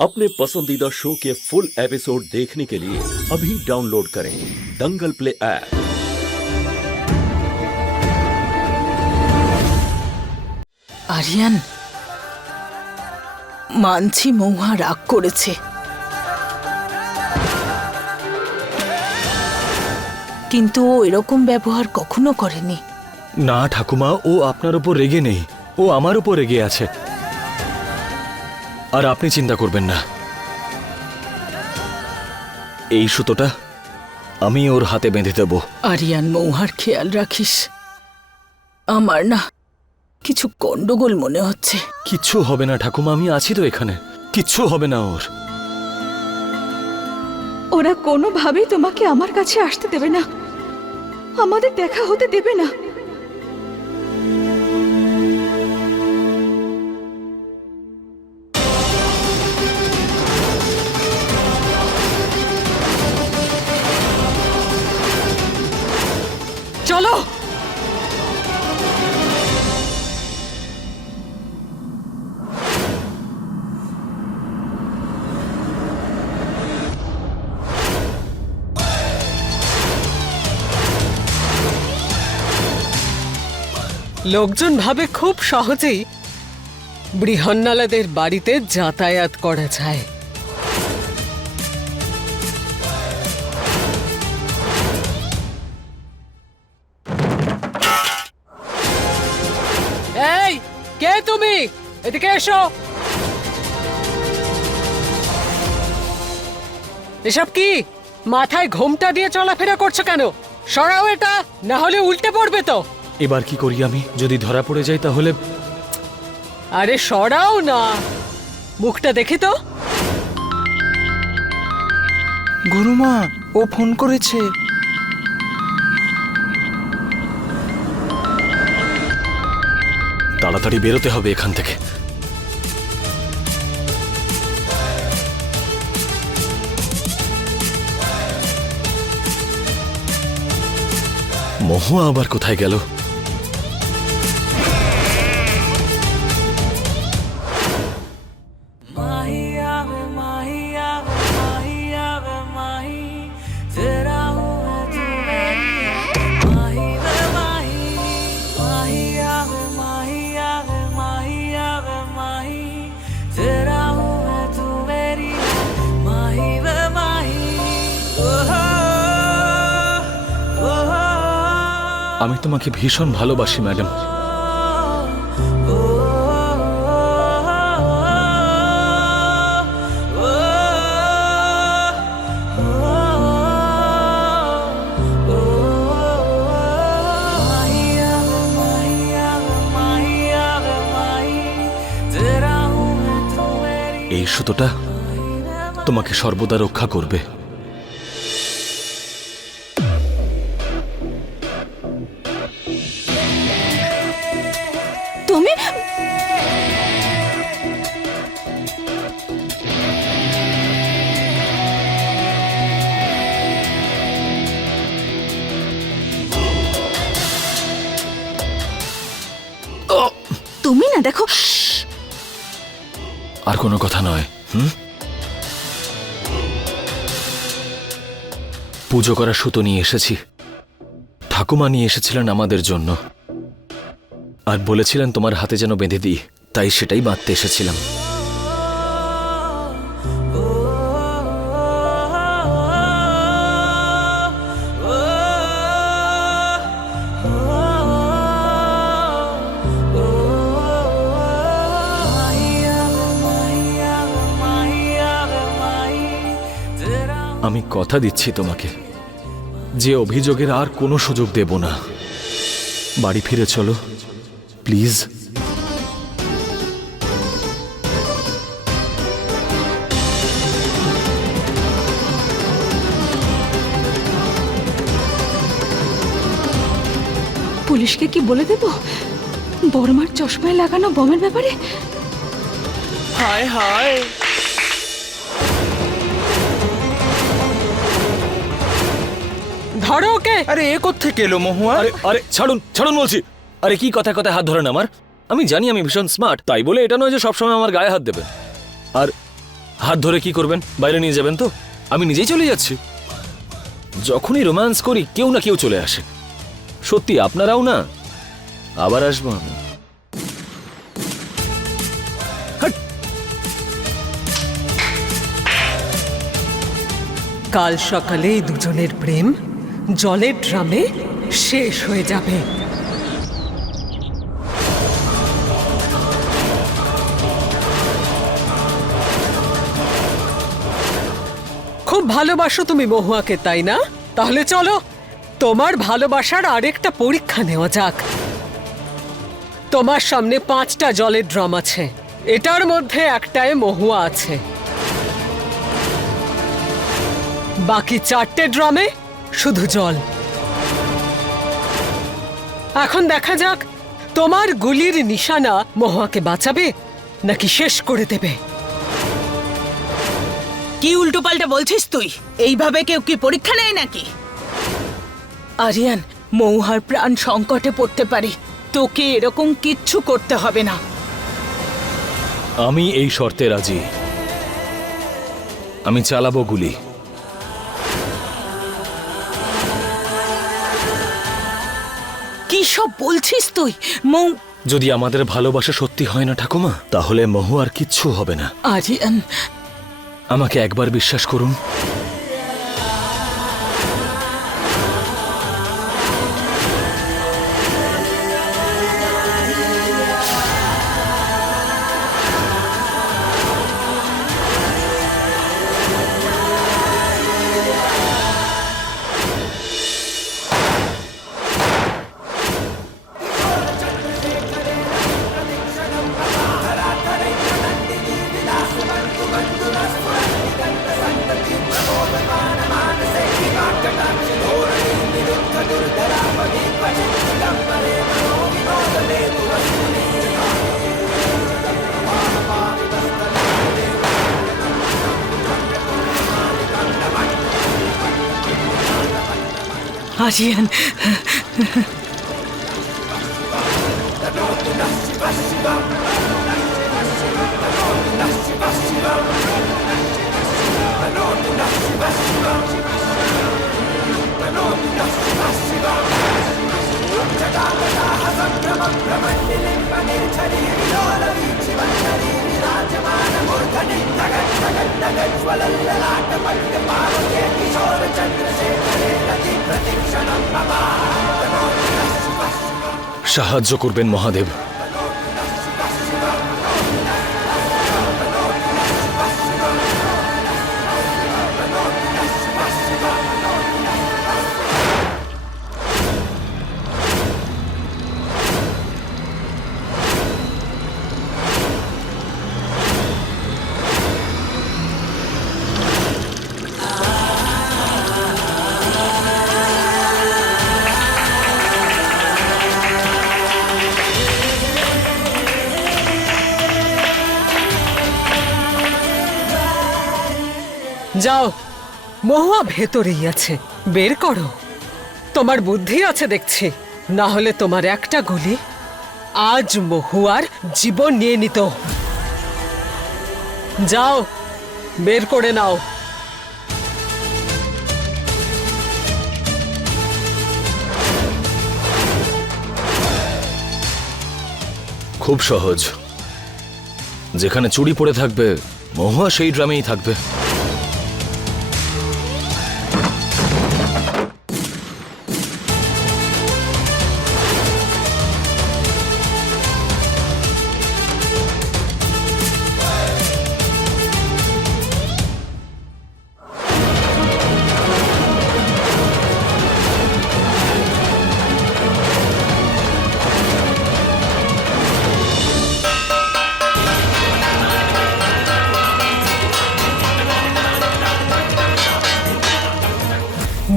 अपने पसंदीदा शो के फुल एपिसोड देखने के लिए अभी डाउनलोड करें दंगल प्ले ऐप। আরিয়ান, মানছি মৌহা রাগ করেছে, কিন্তু ও এরকম ব্যবহার কখনো করেনি। না ঠাকুমা, ও আপনার উপর রেগে নেই, ও আমার উপর রেগে আছে। আর আপনি চিন্তা করবেন না, এই সুতোটা আমি ওর হাতে বেঁধে দেব। আরিয়ান, মৌহার খেয়াল রাখিস। আমার না কিছু গন্ডগোল মনে হচ্ছে। কিচ্ছু হবে না ঠাকুমা, আমি আছি তো এখানে, কিচ্ছু হবে না ওর। ওরা কোনোভাবেই তোমাকে আমার কাছে আসতে দেবে না, আমাদের দেখা হতে দেবে না। চলো। লোকজন ভাবে খুব সহজেই বৃহন্নলাদের বাড়িতে যাতায়াত করা যায়। এই, কে তুমি? এদিকে এসো। এসব কি? মাথায় ঘোমটা দিয়ে চলাফেরা করছো কেন? সরাও এটা, না হলে উল্টে পড়বে তো। এবার কি করি আমি? যদি ধরা পড়ে যাই তাহলে? আরে সরাও না, মুখটা দেখি তো। গুরুমা, ও ফোন করেছে। তাড়াতাড়ি বেরোতে হবে এখান থেকে। মহুয়া আবার কোথায় গেল? আমি তোমাকে ভীষণ ভালোবাসি ম্যাডাম। এই সুতোটা তোমাকে সর্বদা রক্ষা করবে। তুমি তুমি না দেখো। আর কোনো কথা নয়। পুজো করার সুতো নিয়ে এসেছি। ঠাকুমা নিয়ে এসেছিলেন আমাদের জন্য, আর বলেছিলেন তোমার হাতে যেন বেঁধে দিই, তাই সেটাই বাঁধতে এসেছিলাম। আমি কথা দিচ্ছি তোমাকে যে অভিযোগের আর কোনো সুযোগ দেব না। বাড়ি ফিরে চলো প্লিজ। পুলিশকে কি বলে দেব বর্মার চশমায় লাগানো বমের ব্যাপারে? হায় হায়, ধরো ওকে। আরে এ কোত্থেকে এলো মহুয়া? আরে আরে ছাড়ুন ছাড়ুন বলছি। আরে কি কথায় কথায় হাত ধরেন আমার? আমি জানি আমি ভীষণ স্মার্ট, তাই বলে এটা নয় যে সবসময় আমার গায়ে হাত দেবে। আর হাত ধরে কি করবেন? বাইরে নিয়ে যাবেন তো? আমি নিজেই চলে যাচ্ছি। যখনই রোম্যান্স করি কেউ না কেউ চলে আসে। সত্যি আপনারাও না? আবার আসবো আমি। কাল সকালে এই দুজনের প্রেম জলের ড্রামে শেষ হয়ে যাবে। খুব ভালোবাসো তুমি মহুয়াকে, তাই না? তাহলে চলো তোমার ভালোবাসার আরেকটা পরীক্ষা নেওয়া যাক। তোমার সামনে 5টা জলের ড্রাম আছে, এটার মধ্যে একটায় মহুয়া আছে, বাকি 4টে ড্রামে শুধু জল। এখন দেখা যাক তোমার গুলির নিশানা মহুয়াকে বাঁচাবে নাকি শেষ করে দেবে। কি উল্টোপাল্টা বলছিস তুই? এইভাবে কেউ কি পরীক্ষা নেয় নাকি? আরিয়ান, মহুয়ার প্রাণ সংকটে পড়তে পারে, তোকে এরকম কিচ্ছু করতে হবে না। আমি এই শর্তে রাজি। আমি চালাবো গুলি। কি সব বলছিস তুই? যদি আমাদের ভালোবাসা সত্যি হয় না ঠাকুমা, তাহলে মহুয়ার কিচ্ছু হবে না। আরিয়ান, আমাকে একবার বিশ্বাস করুন। আরিয়ান, সাহায্য করবেন মহাদেব। যাও, মহুয়া ভেতরেই আছে, বের করো। তোমার বুদ্ধি আছে দেখছি, না হলে তোমার একটা গুলি আজ মহুয়ার জীবন নিয়ে নিত। যাও, বের করে নাও। খুব সহজ। যেখানে চুড়ি পড়ে থাকবে মহুয়া সেই ড্রামেই থাকবে।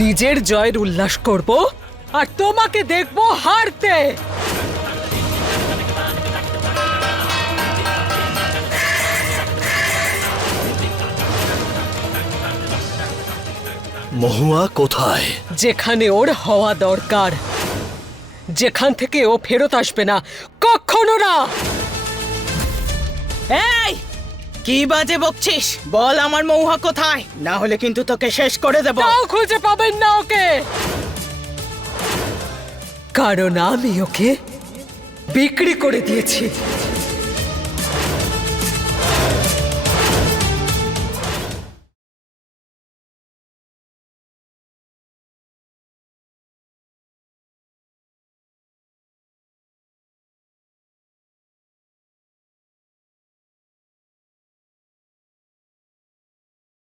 নিজের জয়ের উল্লাস করব আর তোমাকে দেখব হারতে। মহুয়া কোথায়? যেখানে ওর হওয়া দরকার, যেখান থেকে ও ফেরত আসবে না, কখনো না। এই, কি বাজে বকছিস? বল আমার মহুয়া কোথায়, না হলে কিন্তু তোকে শেষ করে দেব। তাও খুঁজে পাবেন না ওকে, কারণ আমি ওকে বিক্রি করে দিয়েছি।